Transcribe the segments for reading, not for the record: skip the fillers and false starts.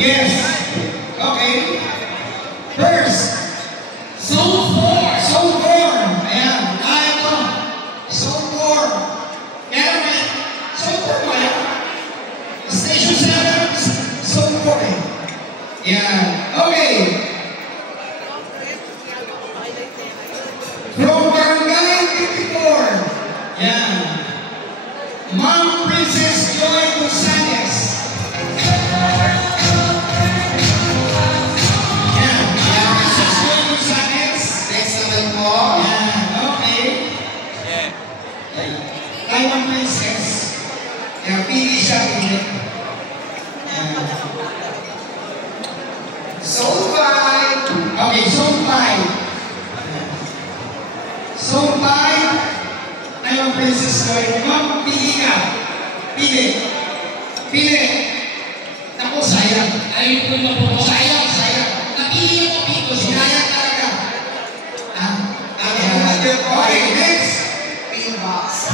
Yes. Okay. First. Zone 4. Zone 4. Ayan. Ito. Zone 4. Kaya naman, Zone 4 ba yan? Station 7, Zone 4 eh. Ayan. Okay. From Barangay 54. Ayan. Ma'am Princess Joy Gonzales. Taiwan Princess. Kaya pili siya, pili. Zone 5. Okay, Zone 5. Zone 5. Taiwan Princess Joy. Ma'am, pili ka. Pili. Pili. Naku, sayang. Ayun po na po. Sayang, sayang. Napili ako dito. Sinayang talaga. Okay, next. Box.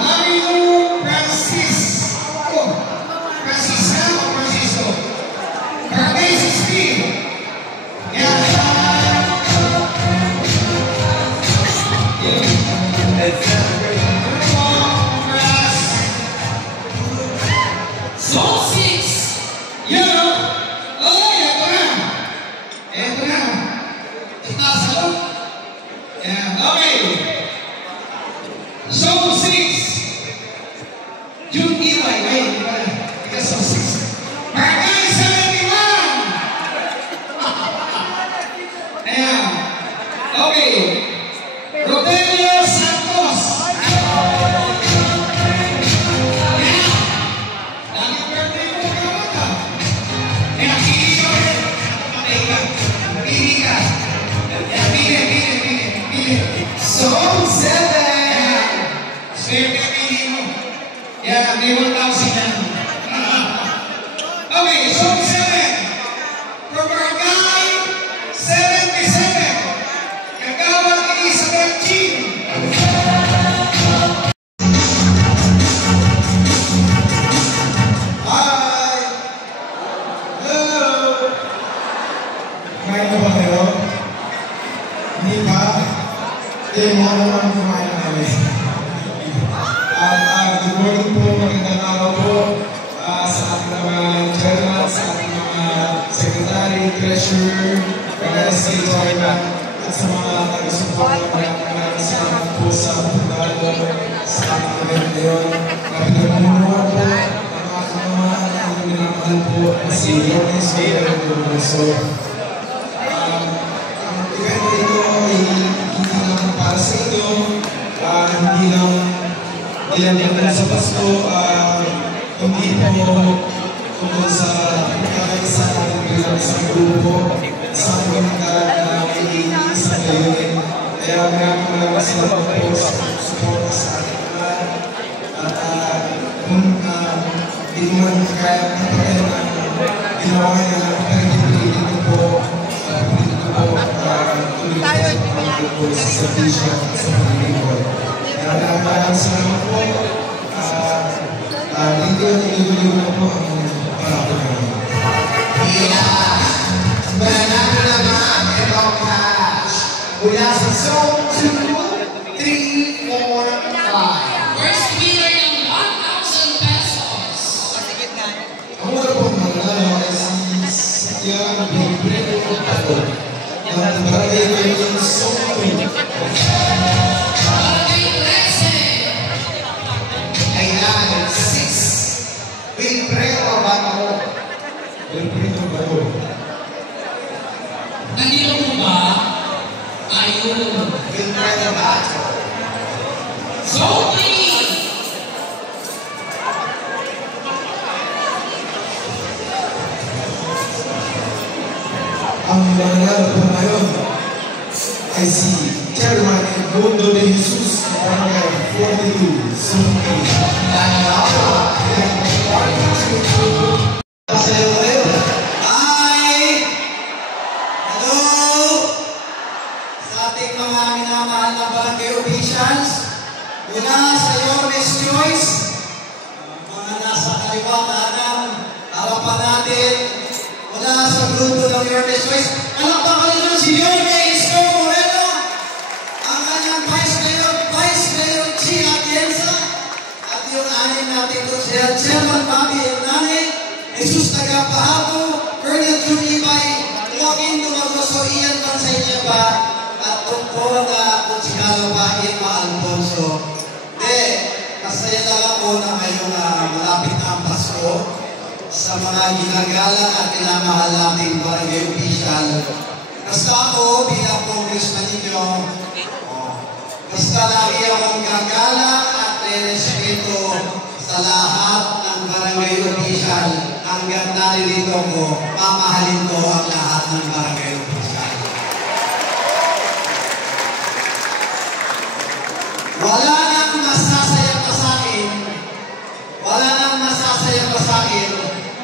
Mario Francisco. Francisca o Francisco? Barangay 16. Yan. Zone 6. Yan o. Oh, ito na. Ito na. Itaas ako. Yan. Okay. Zone 6. June Iway. Wait, because Zone 6. Barangay 71. Ayan. Okay. Rodelio Santos. Ayan. Laging birthday mo kawan ka. Ayan, pili ka ulit. Pili ka. Ayan, pili. Zone 7. Yeah, may 1,000 na. Okay, Zone 7. From Barangay 77. Kagawad Elizabeth Jean. Hi! Hello! Kumain na ba kayo? Hindi ba? Hindi mo naman kumain na kami. Good morning po, magandang araw po sa ating mga general, sa ating mga secretary, treasurer, mga SK at sa mga taga-support na maraming salamat po sa pagpuntahan po sa ating event ngayon. Pinagmumunuan po ang mga kamahan na ang minamahal po si Yones Villano. So, ang event na ito ay hindi lang para sa ito, hindi lang sa Pasko, hindi po tungkol sa pagkakaisa natin bilang isang grupo, isang komunidad na may iisang layunin. Kaya maraming salamat po sa support sa ating mga at kung hindi man kaya ng ginawa niya, pagkakipilitin ko po, tuloy po sa servisyo at sa pagkakipilitin. Maraming salamat po. Ligo na po ang parapo namin. Mananalo naman itong cash mula sa Zone 2, 3, 4, 5. First winner ng 1,000 pesos. Ang muna pong mananalo ay si Satya Bibrino Pato ng Barangay ng Zone 2. Nandito mo ba? Ayun. Zone 3. Ang mananalo po ngayon ay si Chairman Edmundo de Jesus ng Barangay 42, Zone 3. Mga minamahal na barangay officials, mula sa Your Choice, mga nasa kaliwa kanan, harap kapa natin mula sa grupo ng Yorme Choice. Palakpakan naman si Yorme Isko Moreno, ang kanyang Vice Mayor Chi Atienza, at yung anin natin ko siya, Chairman Bobby Hernane, Jesus Tagapahato, Colonel Junipay, Joaquin Dumagoso, Ian Pansayniaba, at tungkol na Konsikalo pa, Irma Alfonso. Masaya lang ako na ngayon malapit na ang Pasko sa mga ginagala at pinamahal nating barangay official. Basta ako bilang congressman ninyo, basta lagi akong gagala at respeto sa lahat ng barangay official. Hanggang naririto ko, mamahalin ko ang lahat ng barangay official. Wala nang masasaya pa sa akin, wala nang masasaya pa sa akin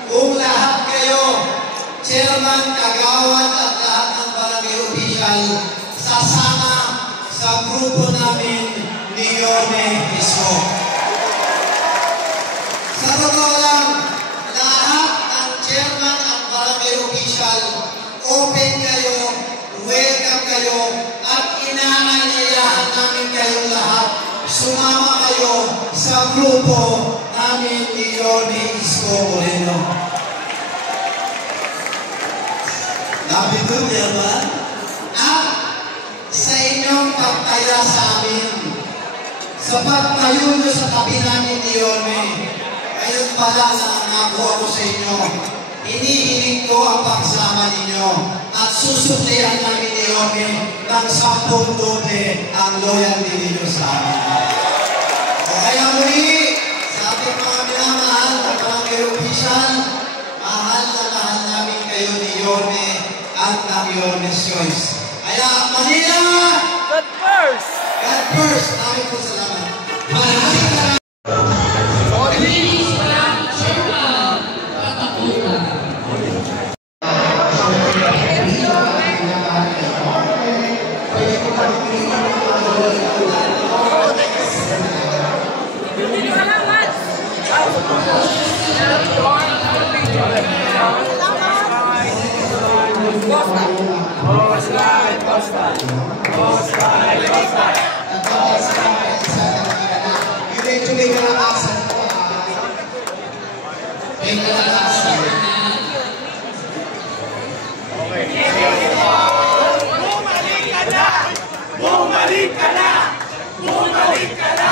kung lahat kayo, chairman, kagawad at lahat ng barangay official, sasama sa grupo namin ni Yorme Isko. Sa totoo lang, lahat ng chairman at barangay official, open kayo, welcome kayo, at inaanyayahan namin kayong lahat. Sumama kayo sa grupo namin ni Yorme Isko Moreno. Labi ko, chairman. At sa inyong pagtaya sa amin, sa pagtayo nyo sa tabi namin ni Yorme, ngayon pala nangako ako sa inyo, hinihiling ko ang pagsama ninyo at susuklihan namin ni Yorme ng 10 doble ang loyalty ninyo sa amin. O kaya muli, sa ating mga minamahal na barangay official, mahal na mahal namin kayo ni Yorme at ng Yorme's Choice. Kaya Manila! God first! God first! Maraming po salamat. Maraming salamat. Bumalik ka na! Bumalik ka na!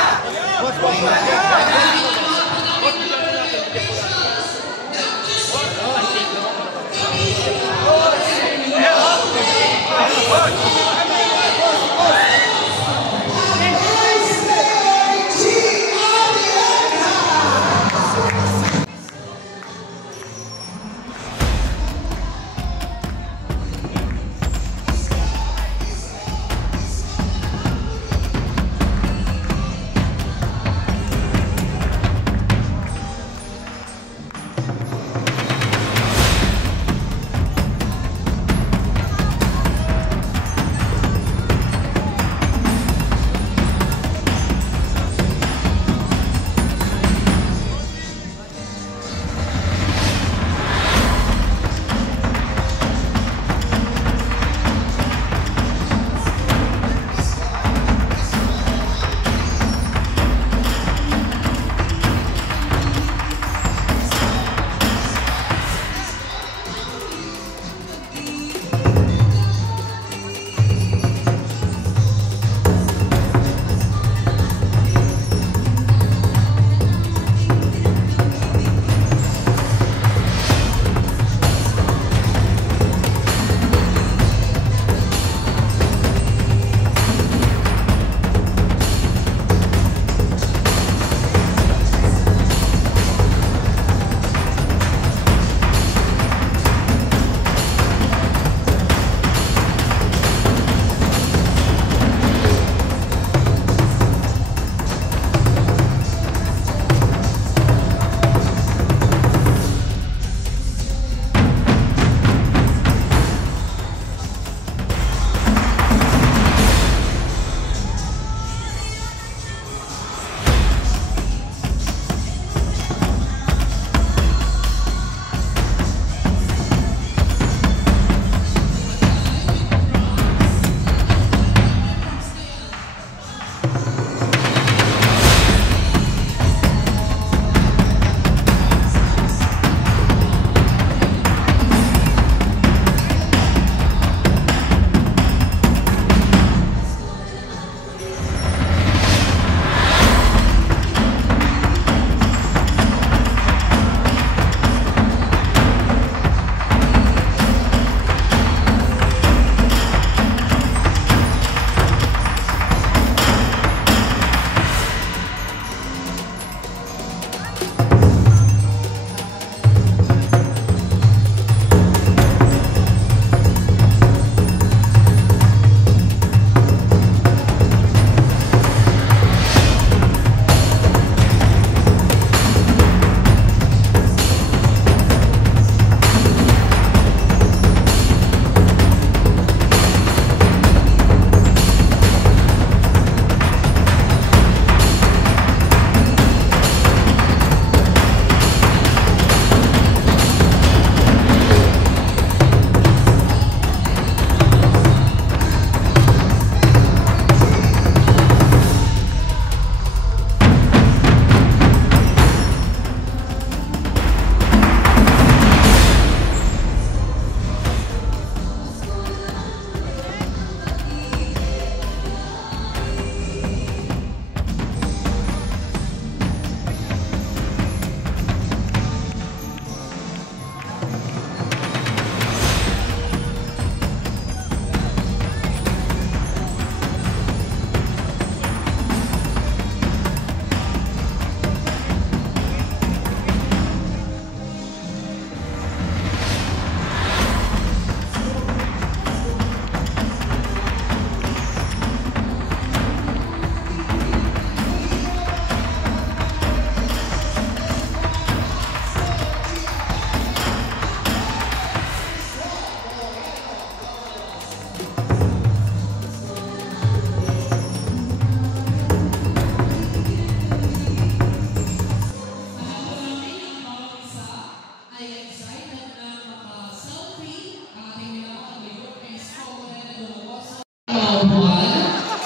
ay excited na maka-selfie ang ating nilawan ng Yormes Coleman Lumagoso.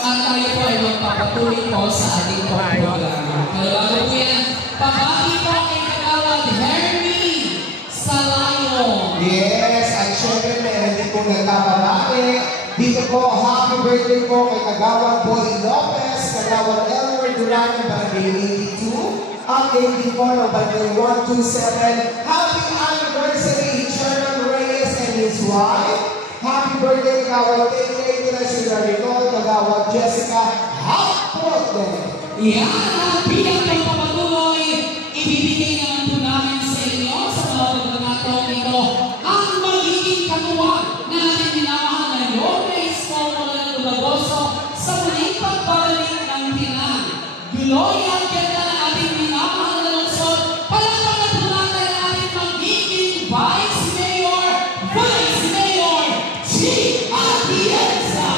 At tayo po ay magpapatuloy po sa ating programa. Bago po yan, pabati po kay Kagawad Henry Salayo. Yes, at syempre meron din po nagkababati. Dito po, happy birthday po kay Kagawad Boy Lopez, Kagawad Elmer Duran ng Barangay 82, at kay po ng Barangay 127. Happy anniversary, Sherman Reyes and his wife. Happy birthday, Kagawad Kay Treasurer Nicole, Kagawad Jessica. Happy birthday! Yan, at bilang kayo papatuloy, ibibigay naman po namin sa inyo sa mga pagkakataon nito ang magiging katuwang na ating minamahal na Yormes Coleman Lumagoso sa muling pagbabalik ng Pinang. Gloria at ganda na ating minamahal na lungsod, palakpakan po natin ang ating magiging Vice Mayor G. Atienza!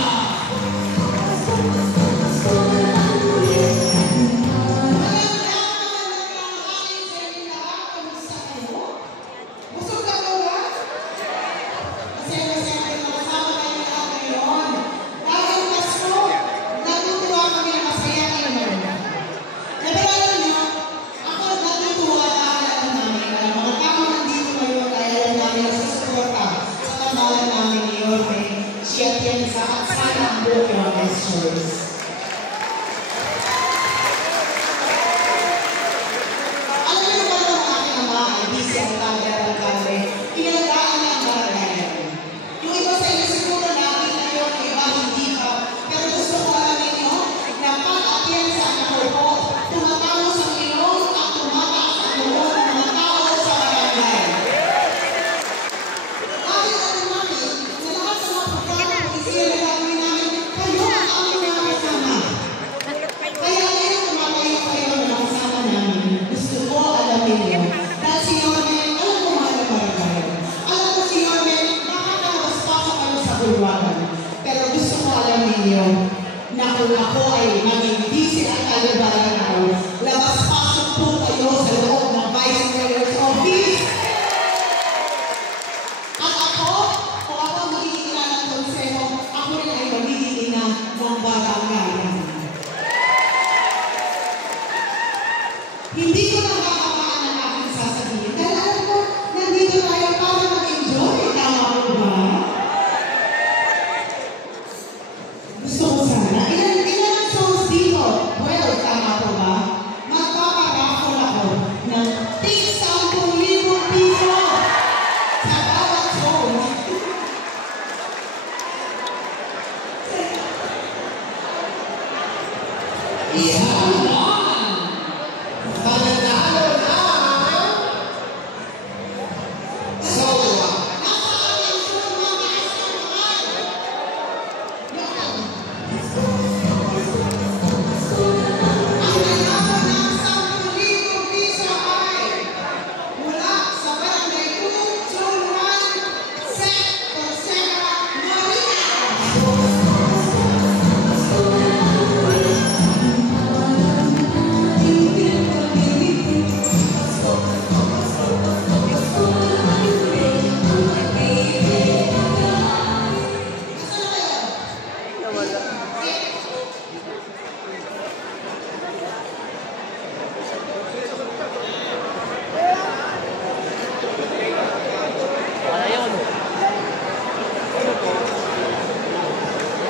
Pero gusto ko alamin niyo na kung ako ay maging busy at kalibaran ako, labas-pasok po kayo sa loob ng Vice Mayor's Office. At ako, kung ako magiging ina ng konseho, ako rin ay magiging ina ng barangayan. Hindi ko nakakamaan ang aking sasabihin. Dahil alam ko, nandito tayo para mag-enjoy. Tama ko ba? Gusto ko sana. Ilan ang songs dito? Well, tama po ba? Magpaparaffle ako ng tig 10,000 piso sa bawat song. Mananalo na Sowa.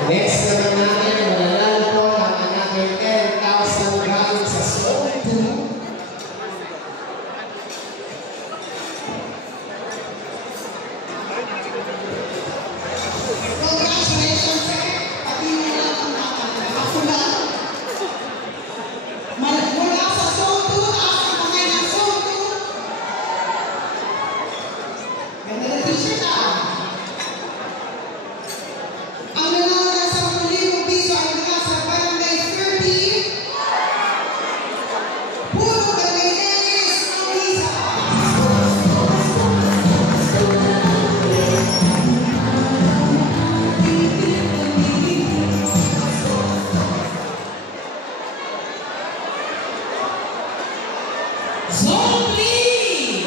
Next naman natin, mananalo po ng another 10,000 galing sa Zone 2. Congratulations, sir. Pati mo lang ang ako lang. Mula sa Zone 2, taas ang kamay ng Zone 2. Ganda na t-shirt ah. Ang nanalo ng 10,000 piso ay mula sa Barangay 30. Puro Galinenes, Maurisa. Zone 3!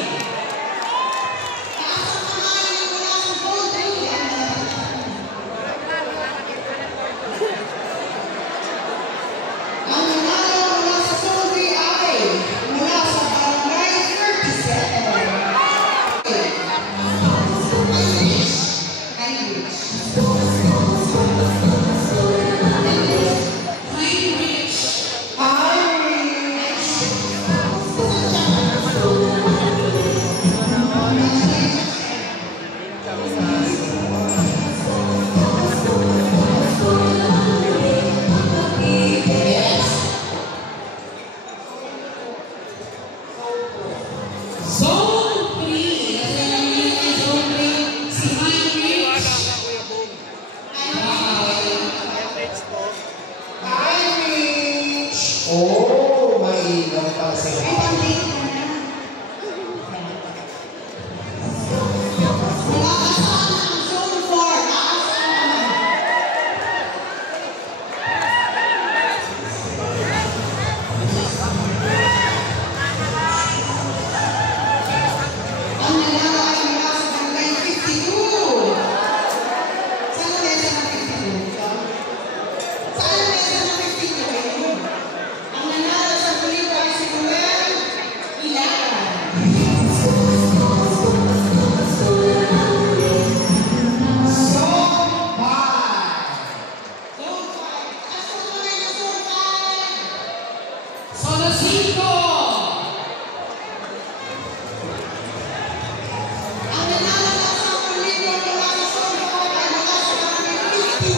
Ang nanalo ng 10,000 mula sa Zone 4 ay mula sa barangay 51.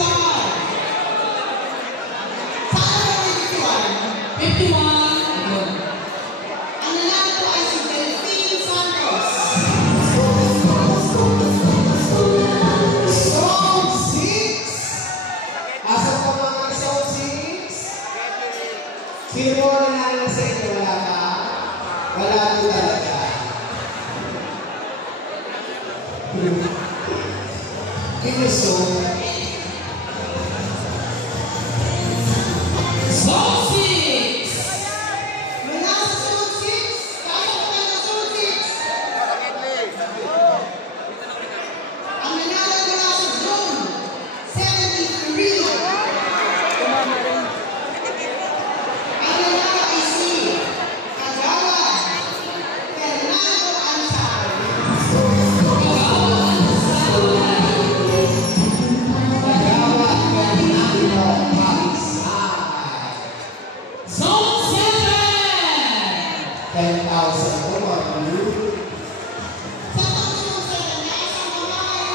Saan ang 51? 51. Ang nanalo po ay si Delphine Santos. Zone 6! Asa po mga Zone 6? Sino mo nanalo sa inyo? Wala ka? Wala po talaga. Ito zone. Zone 6. Mula sa Zone 6, kaya po kayo ng Zone 6. Ang nanalo mula sa Zone 73. Ang nanalo ay si Kagawa Fernando Ansar. Nagawa Fernando Pagsay. Zone 7. 10,000 po mga blue. Sa Zone 7, nasa kamay.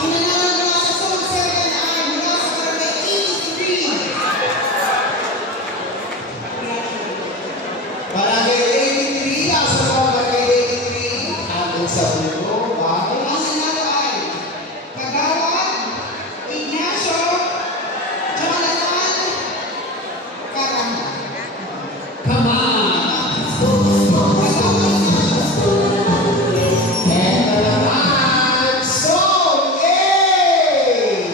Ang nanalo mula sa Zone 7 ay mula sa barangay 83. Barangay 83, asa po Barangay 83? Andun sa ulo, wow. Ang nanalo ay Kagawa Ignacio Jonathan Caramba. Come on. Ito naman, Zone 8!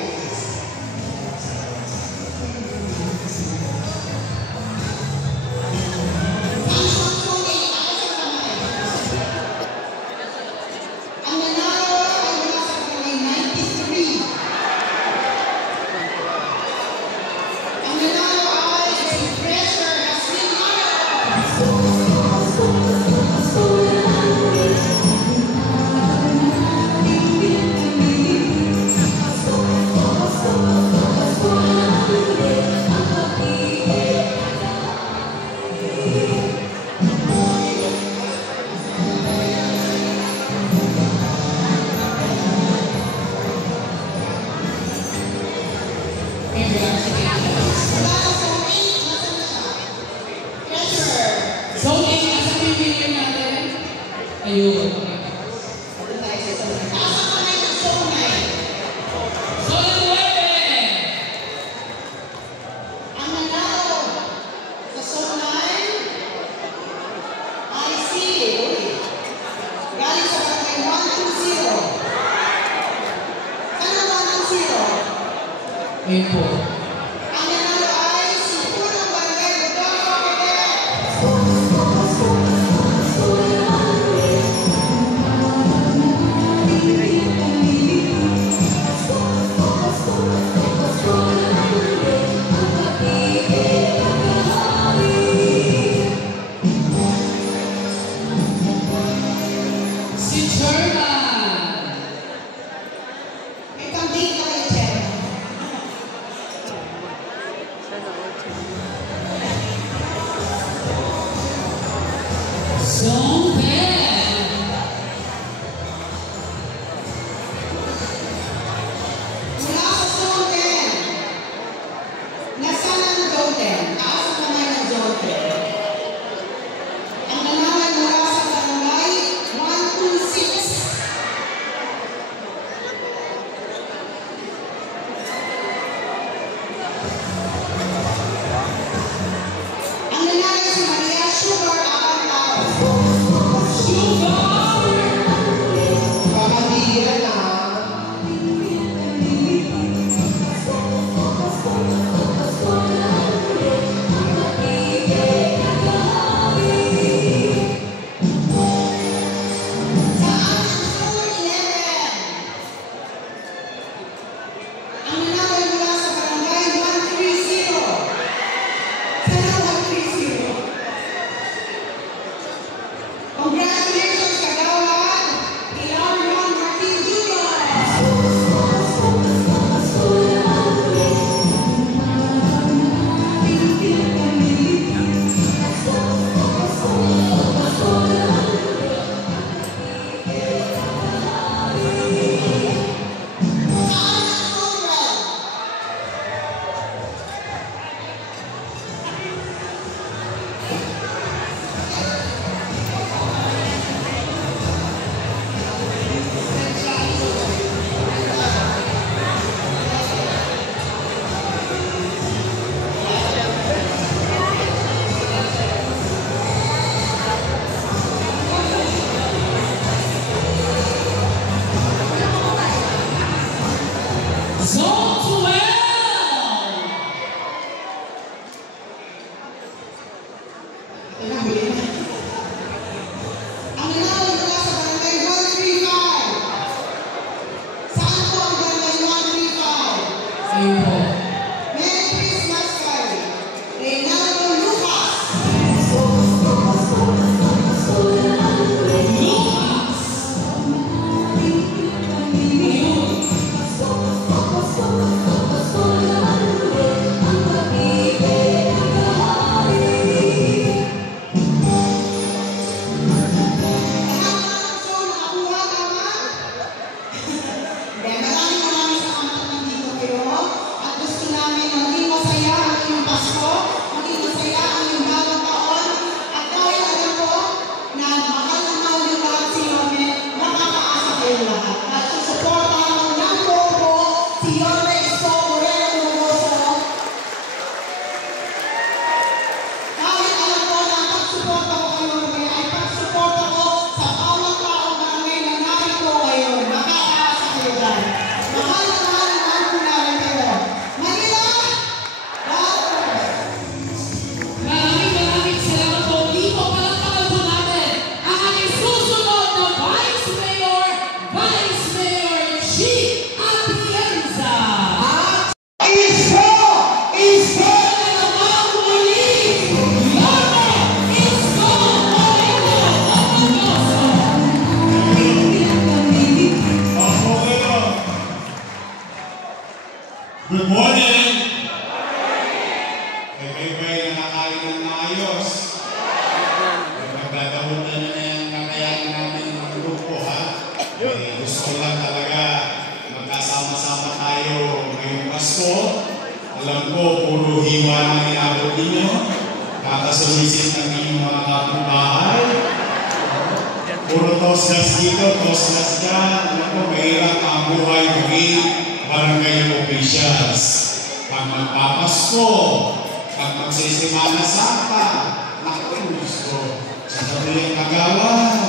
Ang nanalo ay mula sa barangay 93. Ang nanalo ay si Treasure Asmin Maro. Mula sa Zone 8, nasa na siya? Treasure. Zone 8. Asan yung video natin? Ayun. Nasa kamay ng Zone 9. Zone 9. Ang nanalo sa Zone 9 ay si galing sa barangay 120. Ano 120? Ayun po. Ang nanalo ay si Punong Barangay Rodolfo Rivera. Si Sherman. May pambing ka kayo, Chen. Zone 10. Mula sa Zone 10. Nasaan ang Zone 10? Taas ang kamay ng Zone 10. Ang nanalo ay mula sa barangay 126. Ang nanalo si Maria Sugar Abantao. Sugar. Kayo ba'y nakakain ng maayos? Magdadamutan na yung kakayahan namin ng grupo, ha? Gusto ko lang talaga magkasama-sama tayo ngayong Pasko. Alam ko, puro hiwa na inabot ninyo. Kakasulisit ng inyong mga kapitbahay. Puro tosgas dito, tosgas dyan. Alam ko, mahirap ang buhay maging barangay officials. Pag magpapasko, pag magsisimana Santa, naku, gusto. Sasabihin kagawan,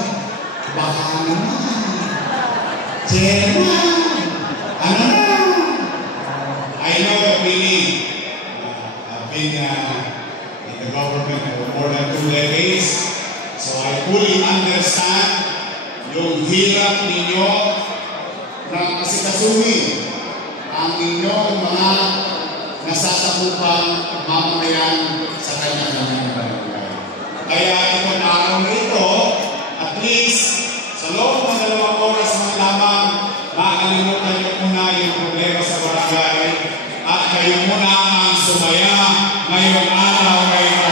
baka naman. Chairman, ano na? I know the feeling. I've been in the government for more than 2 decades, so I fully understand yung hirap ninyo na asikasuhin ang inyong mga nasasakupang mamamayan sa kanya-kanyang barangay. Kaya itong araw na ito, at least sa loob ng 2 oras man lamang, makalimutan niyo muna yung problema sa barangay at kayo muna ang sumaya ngayong araw na ito.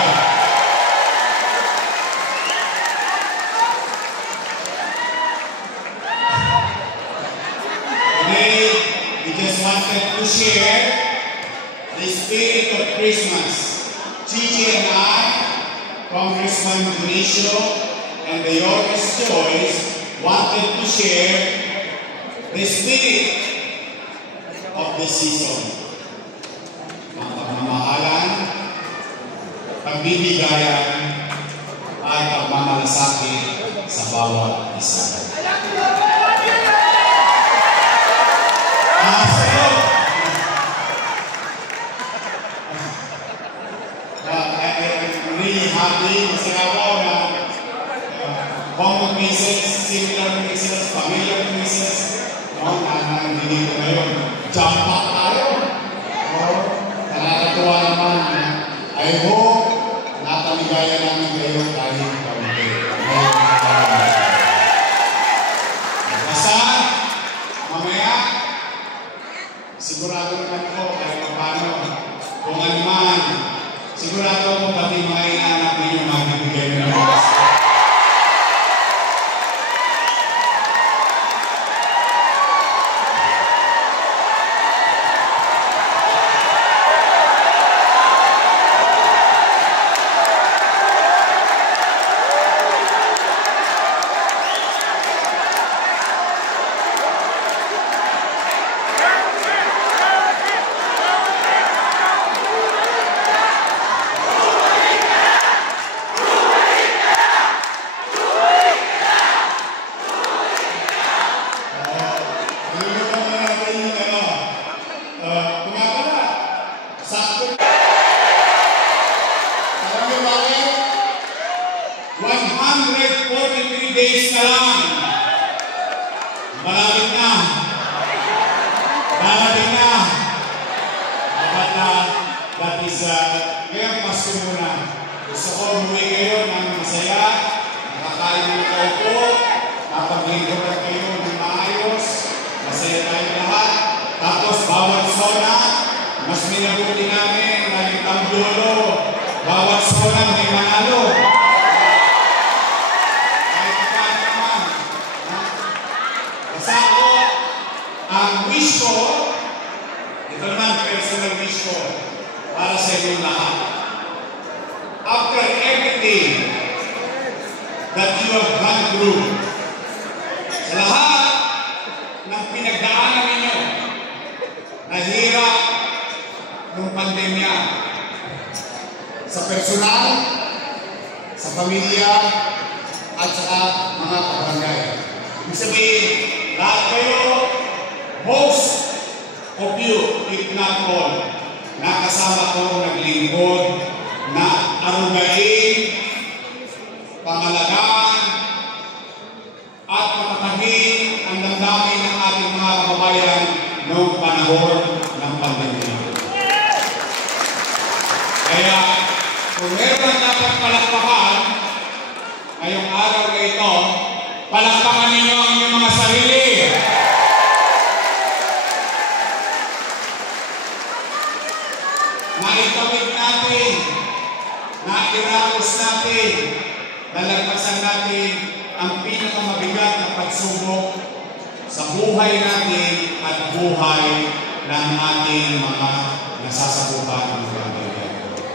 Today, we just wanted to share the spirit of Christmas. Gigi and I, Congressman Dionisio, and the Yorkers Joyce wanted to share the spirit of the season. Ang pagmamahalan, pagbibigayan, at pagmamalasakit sa bawat isa. I'm really happy kasi ako na common faces, similar faces, familiar faces, no, na hindi ko ngayon. Jump up tayo. Nakakatuwa naman na I hope napaligaya namin kayo kahit kaunti. Basta, mamaya, sigurado naman ko kahit paano, kung ano man, sigurado ko pati mga inaanak ninyo magbibigay na ng Pasko. Days na lang. Malapit na. Darating na. Dapat na, that is, ngayong Pasko muna. Gusto ko umuwi kayo ng masaya, nakakain mo kayo po, napaglingkuran kayo ng maayos, masaya tayo lahat. Tapos, bawat zona, mas minabuti namin na yung tamdulo, bawat zona may manalo. Ang wish ko, ito naman personal wish ko para sa inyong lahat. After everything that you have gone through, sa lahat ng pinagdaanan ninyo, nahirap ng pandemya, sa personal, sa pamilya, at sa mga kabarangay. Ibig sabihin, lahat kayo, most of you, if not all, nakasama ko naglingkod na arugain, pangalagaan, at matatagin ang damdamin ng ating mga kababayan noong panahon ng pandemya. Kaya, kung meron ang dapat palakpakan, ngayong araw na ito, palakpakan ninyo ang inyong mga sarili. Naitawid natin Natapos natin, nalagpasan natin ang pinakamabigat na pagsubok sa buhay natin at buhay ng ating mga nasasakupan ng pamilya.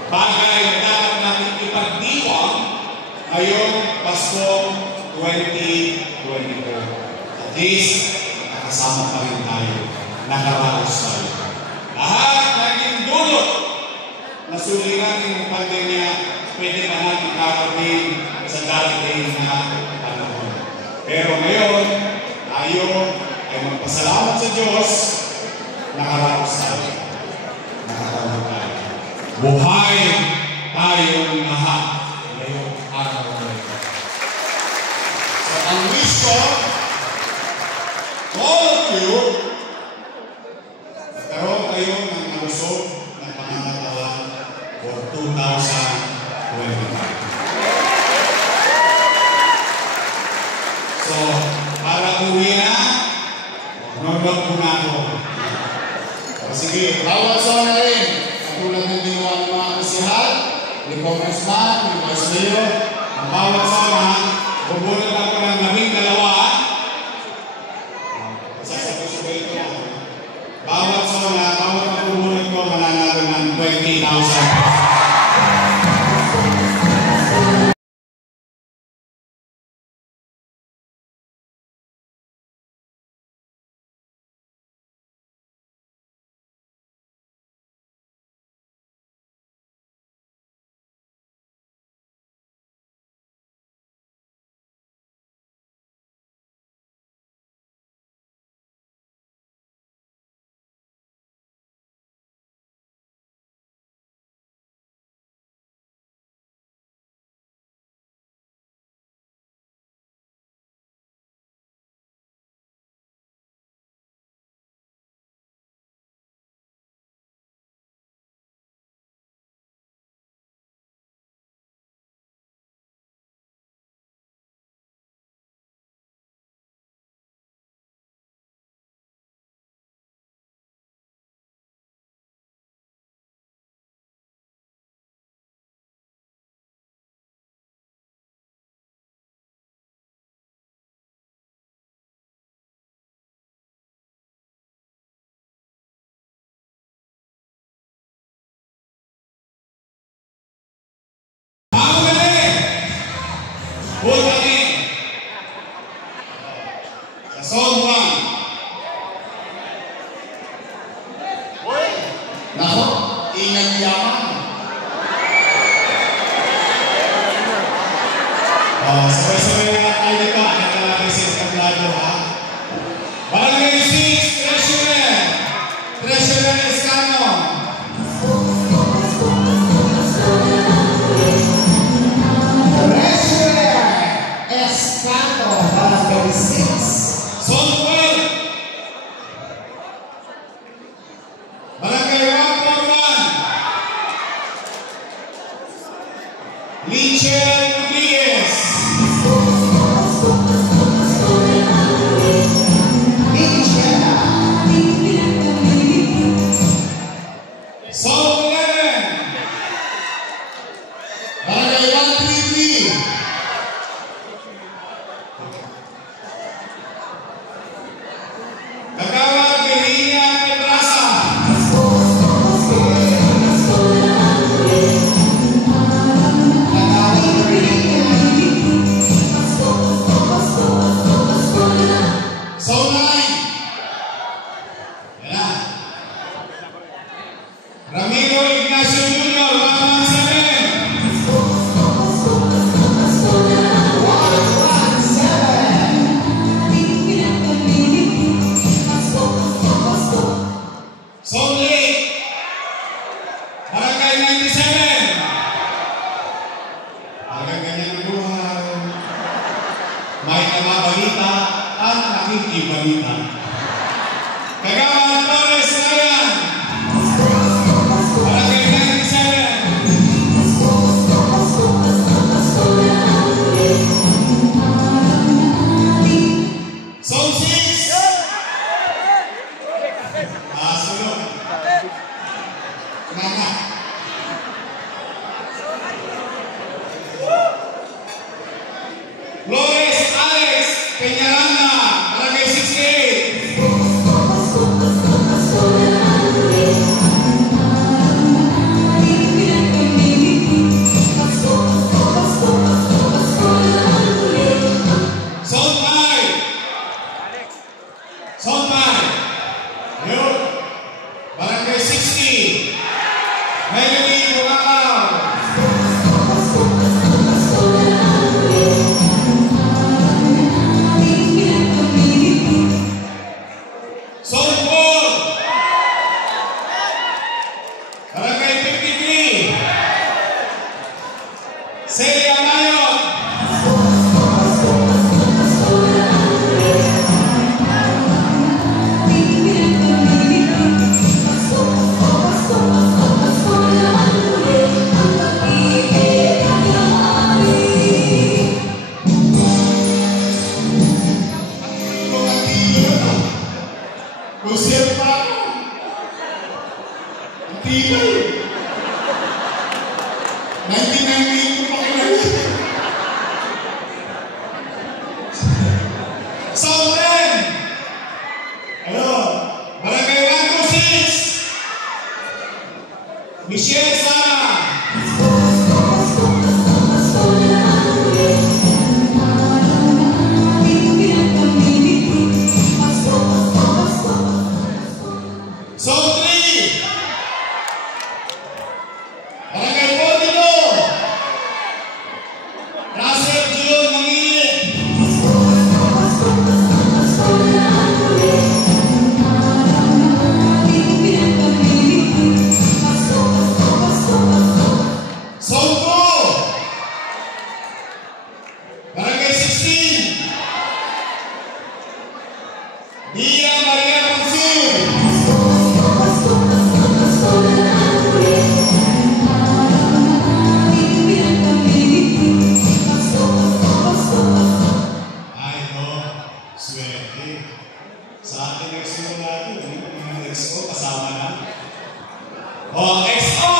Bagay na dapat natin ipagdiwang ngayong Paskong 2024. At least, nakasama pa rin tayo, nakaraos tayo. Lahat naging dulot na suligatin ng pandemya, pwede pa natin kakapin sa darating na panahon. Pero ngayon, tayo ay magpasalamat sa Diyos, nakaraos tayo. Nakaraos tayo. Buhay tayong lahat ngayong araw na ito. So, ang wish ko, all of you, nagkaroon kayo ng malusog na pangangatawan for 2025. So, para uwi na, nonok po na ako. So, sige, bawat zona rin. Katulad ng ginawa ng mga kasihal, ni Congressman, ni Vice Mayor, ang bawat zona, bubunod ako ng 12. Sasapuso ba ito? Bawat zona, bawat bubunod ko, mananalo ng 20,000. Zone 1. Nako, ingat yaman. Sabay-sabay na tayo nito. Nakalagay sa entablado, ha? Barangay 6, Treasurer. Treasurer Escano. Treasurer Escano, Barangay 6. Zone 12. Barangay 141. Lichel Rodriguez. Zone 11. Barangay 133. Kagawad Virginia Pedraza. Zone 9. Yan na. Ramiro Ignacio Jr. 117. Zone 8. Barangay 97. Hanggang ganyan ang buhay. May namabalita at nakikibalita. Kagawad Torres Ryan. Barangay 97. Zone 6. Sunod. Nana. Peñaranda, Barangay 68. Zone 5. Yun. Barangay 60. Melanie Bulacan. Zone 4. Barangay 53. Celia Mayot. Kusir pa ako. Ang tibay. 1998 ko pa kinagin. Zone 10. Ano? Barangay 126. Michelle Sara. Zone 3. Barangay 42. Russell June Mangilid. Zone 2. Barangay 16. Dia Maria Mansur. Ay, no. Swerte. Sa ating XO natin, yung XO kasama na. O, XO!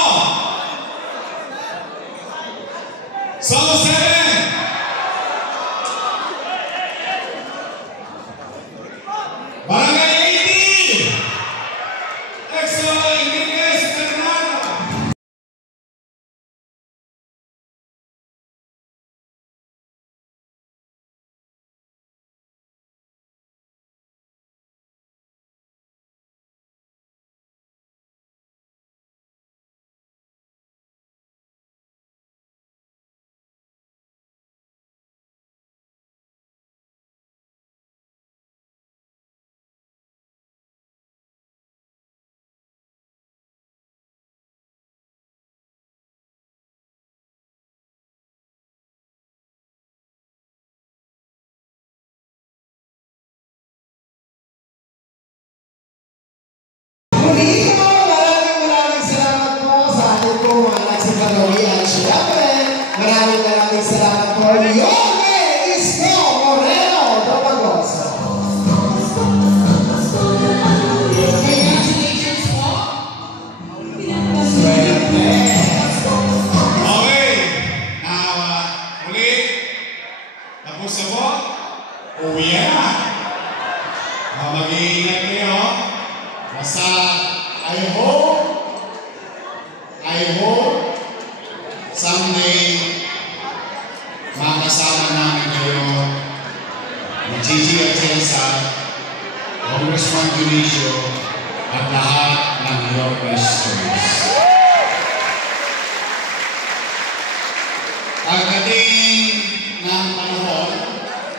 Zone 7! Barangay 80! XO Enriquez Fernando! Muli po, maraming salamat po sa ating po mga nagsikalawin at syempre, maraming salamat po. Yorme Isko Moreno Domagos. Congratulations po. Swerte. Okay. Muli. Tapos na po. Uwi na. Mag-iingat kayo. Basta, I hope, someday, makasama namin kayo ni Gigi Atienza, Congressman Dionisio, at lahat ng your questions. Pagdating ng panahon,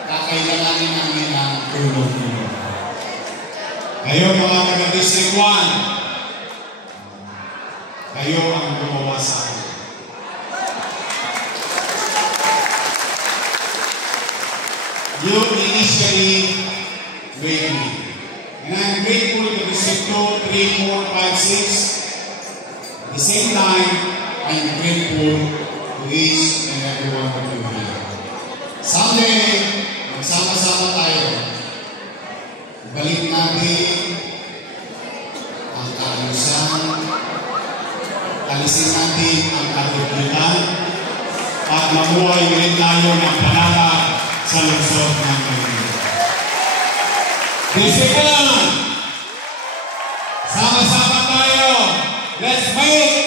kakailanganin namin ang tulong ninyo. Kayo mga taga-District 1, kayo ang gumawa sa akin. You initially made me. And I'm grateful to District 2, 3, 4, 5, 6. At the same time, I'm grateful to each and every one of you here. Someday, magsama-sama tayo. Balik natin ang kaayusan, alisin natin ang katipunan, at mabuhay rin tayo ng panala sa lungsod ng Maynila. Discipline! Sama-sama tayo! Let's make